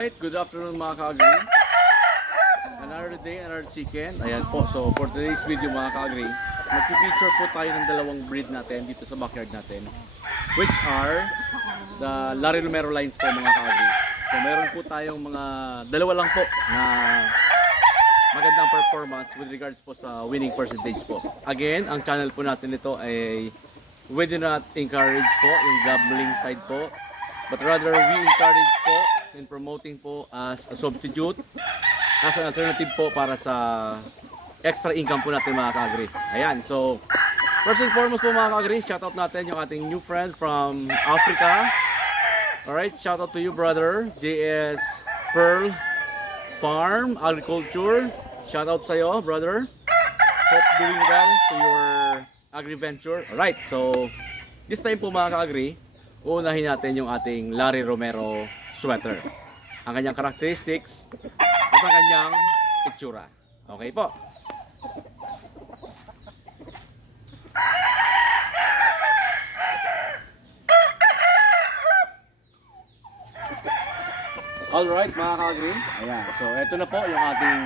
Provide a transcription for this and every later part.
Right, good afternoon mga ka-agri. Another day, another chicken. Ayan po, so for today's video mga ka-agri, mag-feature po tayo ng dalawang breed natin dito sa backyard natin, which are the Larry Romero lines po mga ka-agri. So meron po tayong mga dalawa lang po na magandang performance with regards po sa winning percentage po. Again, ang channel po natin ito ay we do not encourage po yung gambling side po, but rather we encourage po in promoting po as a substitute, as an alternative po para sa extra income po natin mga ka-agri. Ayan, so first and foremost po mga ka-agri, shoutout natin yung ating new friend from Africa. Alright, shoutout to you brother, JS Pearl Farm Agriculture. Shoutout sa'yo brother. Hope doing well to your agri-venture. Alright, so this time po mga ka-agri, unahin natin yung ating Larry Romero sweater. Ang kanyang characteristics at ang kanyang itsura. Okay po. Alright mga ka-agri. Ayan. So ito na po yung ating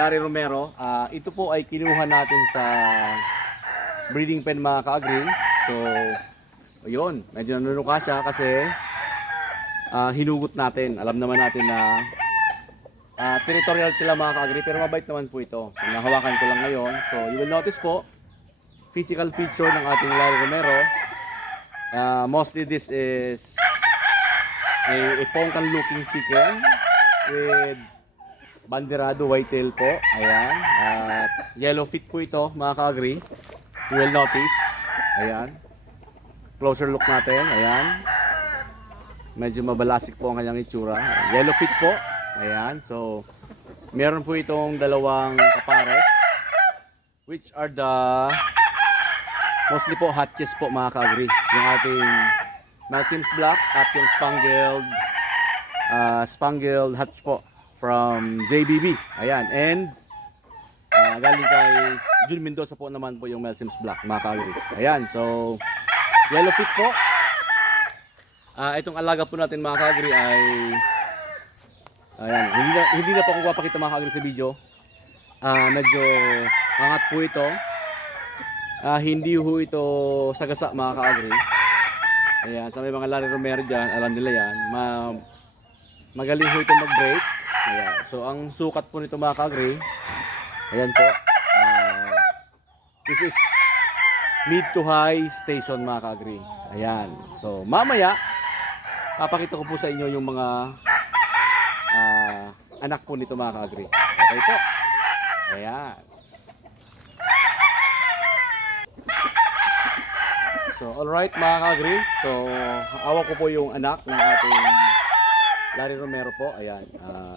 Larry Romero. Ito po ay kinuha natin sa breeding pen mga ka-agri. So ayun, medyo nanunuka siya kasi hinugot natin. Alam naman natin na territorial sila mga ka-agri, pero mabait naman po ito. So, nahawakan ko lang ngayon. So you will notice po, physical feature ng ating Larry Romero. Mostly this is a pongkan looking chicken with banderado whitetail po. Ayan. Yellow feet po ito mga ka-agri. You will notice. Ayan. Closer look natin. Ayan. Medyo mabalasik po ang kanyang itsura. Yellow feet po. Ayan. So, meron po itong dalawang kapares, which are the mostly po hatches po mga ka-agri. Yung ating Malsims Black at yung Spangled hatch po from JBB. Ayan. And galing kay Jun Mendoza po naman po yung Malsims Black mga ka-agri. Ayan. So, yellow feet po. Itong alaga po natin mga ka-agri ay ayan, hindi na po ako papakita mga ka-agri sa video. Medyo angat po ito. Hindi ho ito sagasa mga ka-agri. Ayan, sa may mga Larry Romero dyan, alam nila yan. Magaling ho ito mag-break. Ayan, so ang sukat po nito mga ka-agri, ayan po. This is mid to high station mga ka-agri. Ayan, so mamaya papakita ko po sa inyo yung mga anak po nito mga ka-agri. Okay po. Ayan. So alright mga ka-agri. So hawak ko po yung anak ng ating Larry Romero po. Ayan.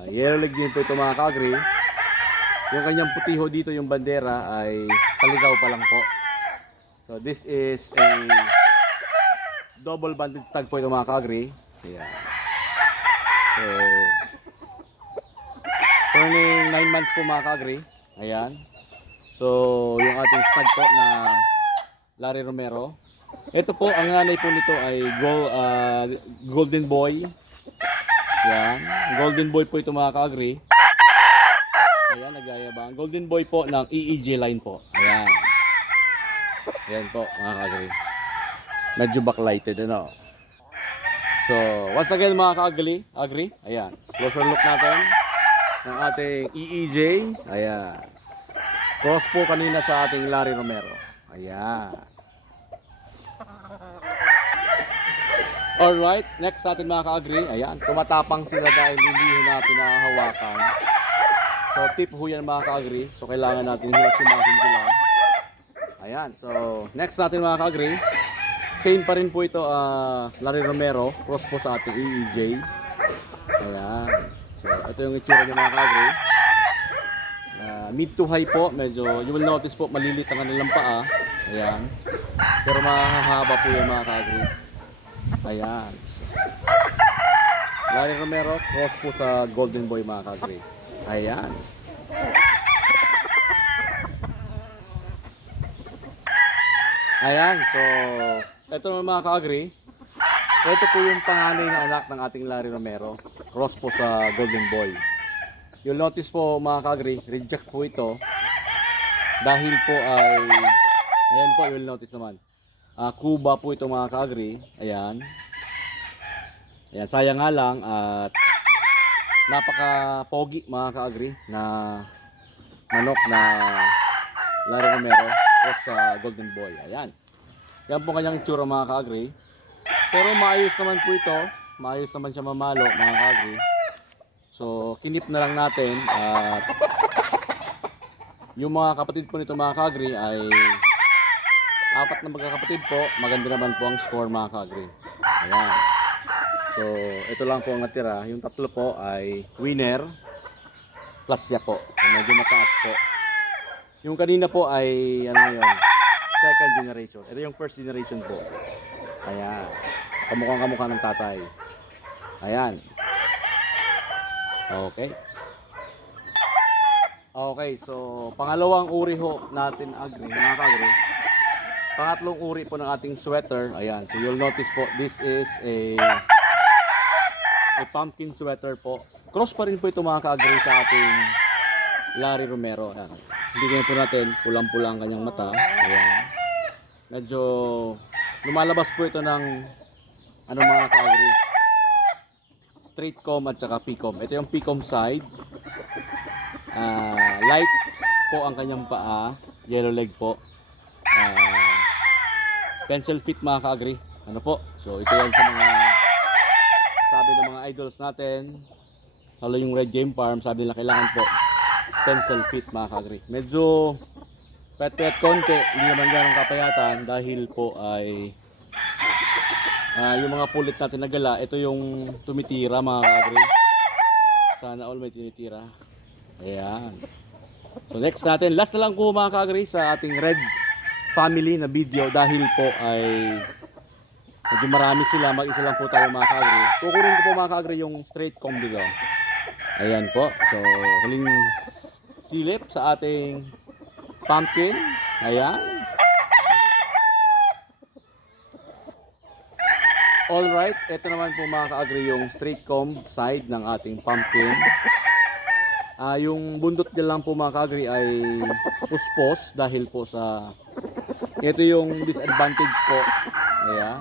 Yellow leg din po ito mga ka-agri. Yung kanyang putiho dito yung bandera ay paligaw pa lang po. So this is a double banded stag po ito mga ka-agri. Ayan. So turning 9 months po mga ka-agri. Ayan. So yung ating stag po na Larry Romero. Ito po ang nanay po nito ay Golden Boy. Ayan. Golden Boy po ito mga ka-agri. Ayan, nagayabang. Golden Boy po ng EEJ line po. Ayan. Ayan po mga ka-agri. Medyo backlighted ano. So, once again mga ka-agri, ayan. Closer look natin ng ating EEJ. Ayan. Cross po kanina sa ating Larry Romero. Ayan. Alright, next natin mga ka-agri. Ayan, tumatapang sila dahil hindi natin nahahawakan. So, tip ho yan mga ka-agri. So, kailangan natin hinasimahin sila. Ayan, so, next natin mga ka-agri. Same pa rin po ito, Larry Romero. Cross po sa ating EEJ. Ayan. So, ito yung itsura niya mga ka-agri. Mid to high po. Medyo, you will notice po, malilit ang kanilang paa. Ayan. Pero mahahaba po yung mga ka-agri. Ayan. So, Larry Romero, cross po sa Golden Boy mga ka-agri. Ayan. Ayan. So, ito mga ka-agri. Ito po yung panganay na anak ng ating Larry Romero. cross po sa Golden Boy. You'll notice po mga ka-agri, reject po ito dahil po ay, ayan po, you'll notice naman. Kuba po ito mga ka-agri. Ayan. Ayan, sayang nga lang at napaka-pogi mga ka-agri na manok na Larry Romero cross sa Golden Boy. Ayan. Yan po kanyang itsura mga ka-agri. Pero maayos naman po ito. Maayos naman siya mamalo mga ka-agri. So, kinip na lang natin at yung mga kapatid po nito mga ka-agri ay 4 na magkakapatid po. Maganda naman po ang score mga ka-agri. Ayan. So, ito lang po ang natira. Yung 3 po ay winner plus siya po. Medyo mataas po. Yung kanina po ay ano yun, second generation. Ito yung first generation po. Ayan. Kamukhang-kamukha ng tatay. Ayan. Okay. Okay, so pangalawang uri ho natin agri, mga ka-agri. Pangatlong uri po ng ating sweater. Ayan. So you'll notice po, this is a pumpkin sweater po. Cross pa rin po ito mga ka-agri sa ating Larry Romero. Ayan. Hindi po natin, pulang-pulang kanyang mata. Ayan. Medyo lumalabas po ito ng ano mga ka-agri, straight comb at saka P-comb. Ito yung P-comb side. Light po ang kanyang paa. Yellow leg po. Pencil fit mga ka-agri. Ano po? So ito yan sa mga sabi ng mga idols natin. Lalo yung Red Game Farm, sabi nila kailangan po pencil fit mga ka-agri. Medyo pet-pet konti, hindi naman ganong kapayatan dahil po ay yung mga pulit natin na gala, ito yung tumitira mga ka-agri. Sana all may tumitira. Ayan. So next natin, last na lang po mga ka-agri sa ating Red Family na video dahil po ay medyo marami sila, mag-isa lang po tayo mga ka-agri. Kukunin ko po mga ka-agri yung straight comb dito. Ayan po. So huling silip sa ating pumpkin. Ayan. Alright, ito naman po mga ka-agri yung straight comb side ng ating pumpkin. Yung bundot niya lang po mga ka-agri ay puspos dahil po sa ito yung disadvantage po. Ayan.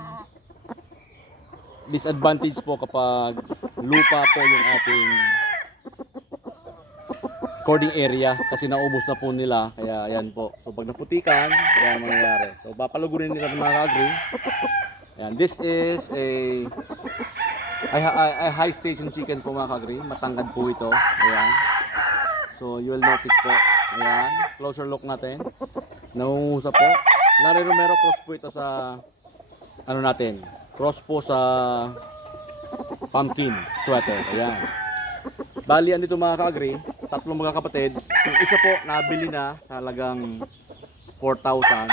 Disadvantage po kapag lupa po yung ating cording area kasi naubos na po nila, kaya ayan po. So pag naputikan, kaya mangyayari. So papalugurin nila mga ka-agri. Ayan, this is a high station chicken po mga ka-agri. Matangkad po ito. Ayan. So you will notice po. Ayan, closer look natin. Nangungusap po. Larry Romero cross po ito sa ano natin. Cross po sa pumpkin sweater. Ayan. Bali andito mga ka-agri, 3 mga kapatid. Yung isa po nabili na sa halagang 4,000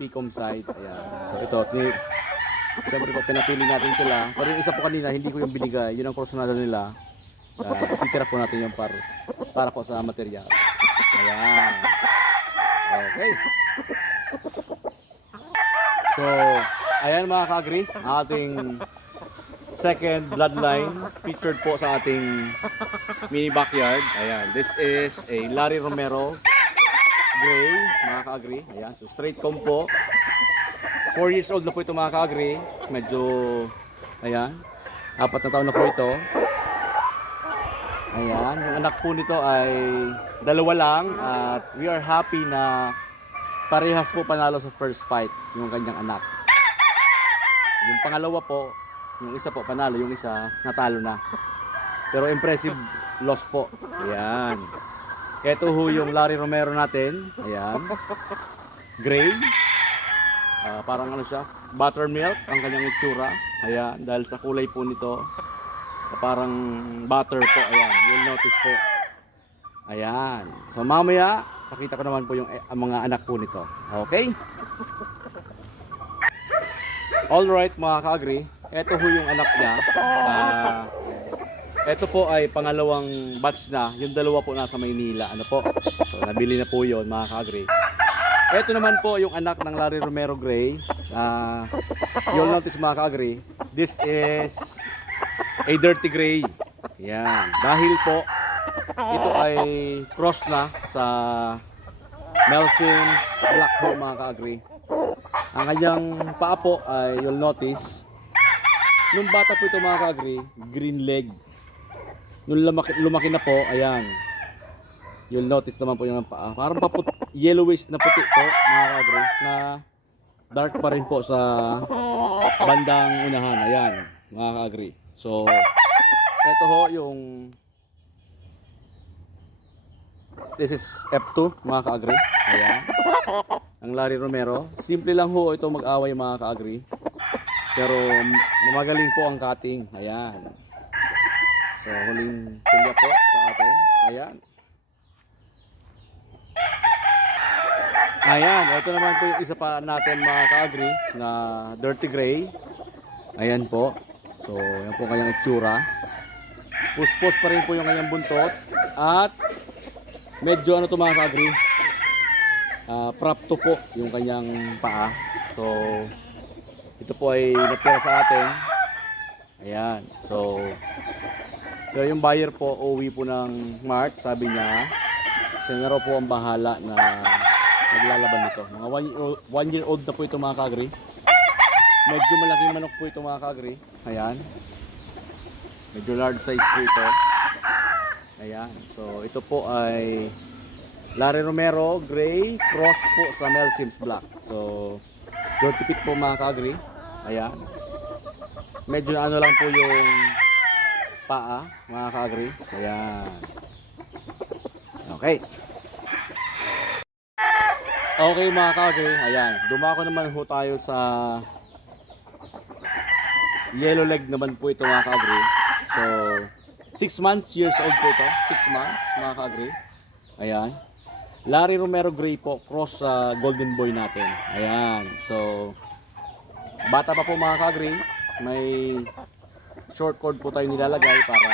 P-comb side. Ayan. So ito, siyempre po pinapili natin sila. Pero yung isa po kanina, hindi ko yung binigay. Yun ang cross na nila. Titira po natin yung para po sa material. Ayan. Okay. So, ayan mga ka-agri, ating second bloodline featured po sa ating mini backyard. Ayan, this is a Larry Romero Gray, mga ka-agri. Ayan, so straight comb po. 4 years old na po ito mga ka-agri. Medyo, ayan, 4 na taon na po ito. Ayan, yung anak po nito ay 2 lang at we are happy na parehas po panalo sa first fight yung kanyang anak. Yung pangalawa po, yung isa po panalo, yung isa natalo na. Pero impressive loss po. Ayan. Ito ho yung Larry Romero natin. Ayan. Gray. Parang ano siya, buttermilk ang kanyang itsura. Ayan, dahil sa kulay po nito. Parang butter po. Ayan, you'll notice po. Ayan. So mamaya, pakita ko naman po yung mga anak po nito. Okay? Alright mga ka-agri, ito ho yung anak niya. Ito po ay pangalawang batch na. Yung dalawa po nasa Maynila. Ano po? So nabili na po yon mga ka-agri. Ito naman po yung anak ng Larry Romero Gray. You'll notice mga ka-agri, this is a dirty gray. Yan. Dahil po, ito ay cross na sa Melsins Black po mga ka-agri. Ang kanyang paa po ay you'll notice, nung bata po ito mga ka-agri, green leg. Nung lumaki na po, ayan. You'll notice naman po yung paa. Parang yellowish na puti po mga ka-agri, na dark pa rin po sa bandang unahan. Ayan mga ka-agri. So, ito ho yung this is F2 mga ka-agri. Ayan. Ang Larry Romero. Simple lang ho ito mag-away mga ka-agri. Pero magaling po ang cutting. Ayan. So huling silya po sa atin. Ayan. Ayan. Ito naman po yung isa pa natin mga ka-agri na dirty gray. Ayan po. So yan po kanyang itsura. Puspos pa rin po yung kanyang buntot. At medyo ano to mga ka-agri, prapto po yung kanyang paa. So ito po ay natira sa atin. Ayan. So yung buyer po uwi po ng March. Sabi niya siya na raw po ang bahala na naglalaban nito. Mga 1 year old na po ito mga ka-agri. Medyo malaking manok po ito mga ka-agri. Ayan. Medyo large size po ito. Ayan. So ito po ay Larry Romero Gray cross po sa Melsins Black. So 30 feet po mga ka-agri. Ayan. Medyo ano lang po yung paa mga ka-agri. Ayan. Okay. Okay mga ka-agri. Ayan. Dumako naman ho tayo sa yellow leg naman po ito mga ka-agri. So 6 months, years old po ito. 6 months mga ka-agri. Ayan. Larry Romero Gray po, cross sa Golden Boy natin. Ayan. So bata pa po mga ka-agri. May short cord po tayo nilalagay para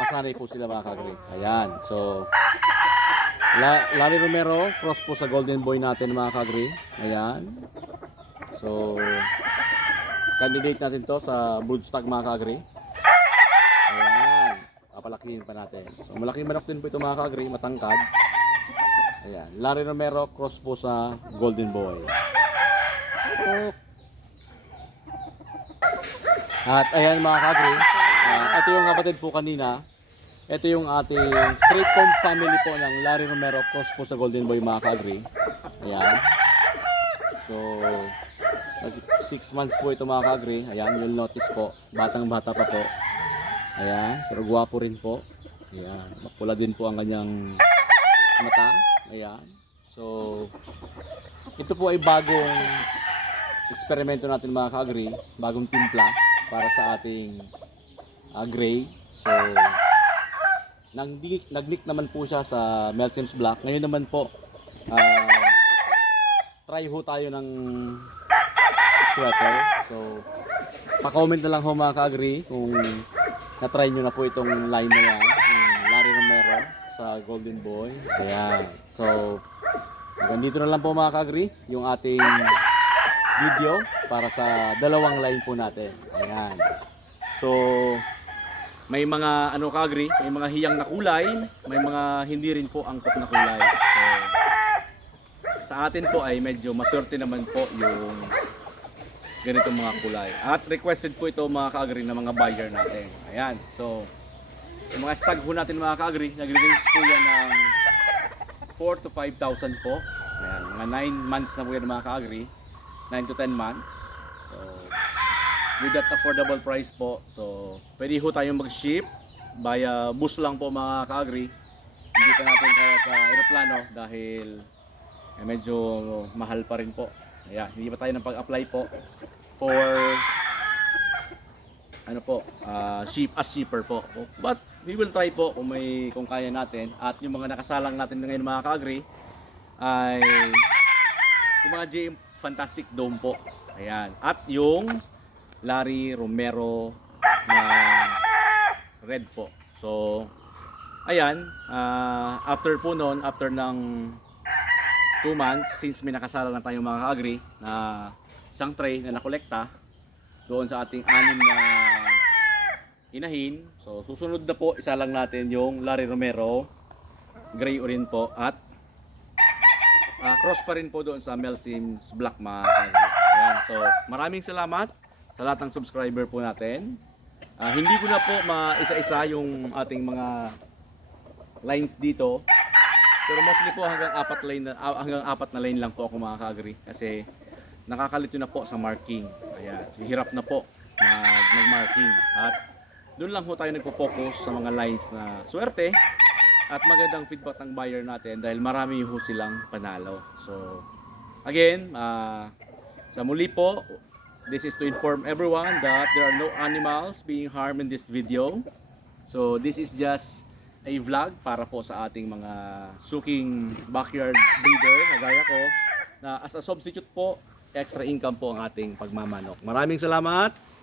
masanay po sila mga ka-agri. Ayan. So Larry Romero, cross po sa Golden Boy natin mga ka-agri. Ayan. So candidate natin to sa broodstock mga ka-agri. Ayan. Papalakihin pa natin. So malaking manok din po ito mga ka-agri, matangkad. Ayan. Larry Romero, cross po sa Golden Boy. At ayan mga ka-agri, ito yung kapatid po kanina. Ito yung ating straight comb family po ng Larry Romero, cross po sa Golden Boy mga ka-agri. Ayan. So 6 months po ito mga ka-agri. Ayan, you'll notice po, batang bata pa po. Ayan, pero gwapo rin po. Ayan, mapula din po ang kanyang mata. Ayan. So ito po ay bagong eksperimento natin mga ka-agri, bagong timpla para sa ating gray. So nag-leak naman po siya sa Melsins Black. Ngayon naman po try ho tayo ng sweater. So pa-comment na lang ho mga ka-agri kung na-try nyo na po itong line na yan, yung Larry Romero sa Golden Boy. Ayan. So ganito na lang po mga ka-agri yung ating video para sa dalawang line po natin. Ayan. So may mga ano ka-agri, may mga hiyang na kulay, may mga hindi rin po angkop na kulay. So sa atin po ay medyo maswerte naman po yung ganitong mga kulay. At requested po ito mga ka-agri na mga buyer natin. Ayan. So yung mga stag po natin mga ka-agri, nagre-range po yan ng 4 to 5,000 po. Ayan, mga 9 months na po yan mga ka-agri. 9 to 10 months. So with that affordable price po. So pwede ho tayong mag-ship via bus lang po mga ka-agri. Hindi pa natin kaya sa aeroplano dahil medyo mahal pa rin po. Ayan, hindi pa tayo nang pag-apply po for ano po, shipper po. But we will try po kung kaya natin. At yung mga nakasalang natin ngayon mga ka-agri ay yung mga JM Fantastic Dome po. Ayan. At yung Larry Romero na red po. So ayan, after po noon, after ng 2 months, since may nakasala na tayong mga ka-agri na isang tray na nakolekta doon sa ating 6 na inahin. So susunod na po, isa lang natin yung Larry Romero, gray rin po, at cross pa rin po doon sa Mel Sims Black mga ka-agree. Ayan, so maraming salamat sa lahat ng subscriber po natin. Hindi ko na po maisa-isa yung ating mga lines dito. Pero mostly po hanggang apat na line lang po ako mga ka-agree kasi nakakalito na po sa marking. Ayan, so, hirap na po mag-marking at doon lang po tayo nagpo-focus sa mga lines na swerte at magandang feedback ng buyer natin dahil marami ho silang panalo. So again, sa muli po, this is to inform everyone that there are no animals being harmed in this video. So this is just a vlog para po sa ating mga suking backyard breeder na gaya ko na as a substitute po, extra income po ang ating pagmamanok. Maraming salamat!